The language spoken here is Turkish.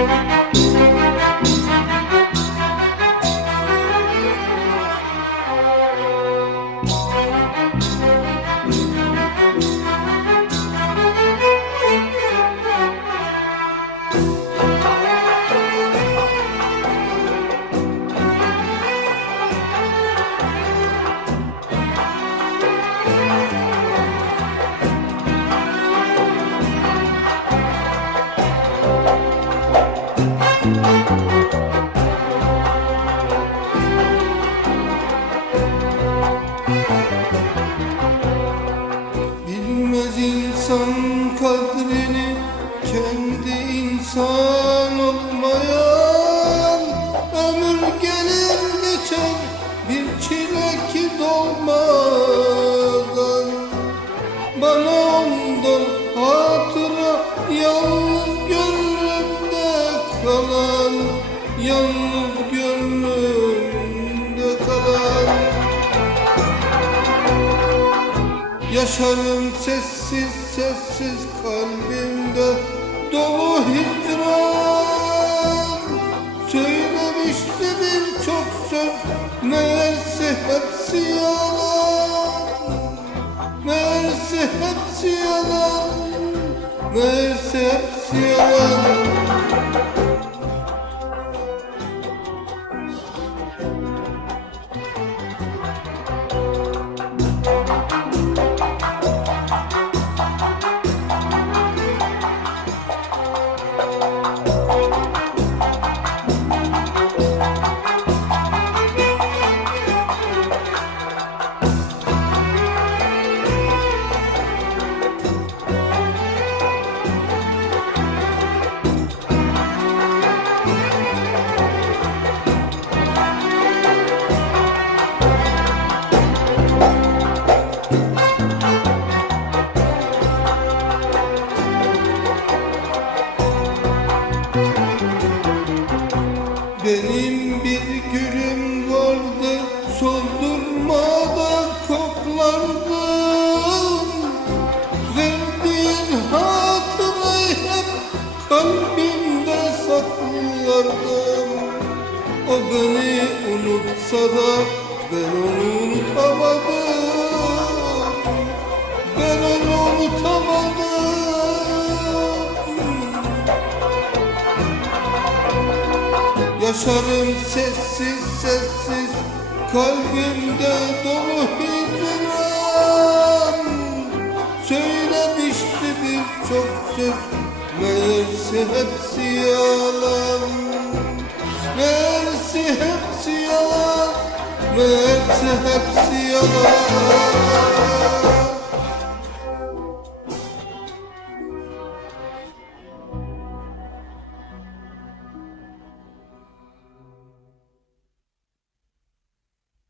Thank insan olmayan Ömür gelir geçer bir çilek dolmadan. Bana ondan hatıra yalnız gönlümde kalan Yalnız gönlümde kalan. Yaşarım sessiz sessiz kalbimde dolu hicran. Söylemişti birçok söz meğerse hepsi yalan. Meğerse hepsi yalan. Meğerse hepsi yalan Benim bir gülüm vardı Soldurmadan koklardım. Verdiğin hatırayı hep kalbimde saklardım. O beni unutsa da ben onu unutamadım Yaşarım sessiz sessiz Kalbimde dolu hicran Söylemişti birçok söz Meğerse hepsi yalan. Meğerse hepsi yalan Meğerse hepsi yalan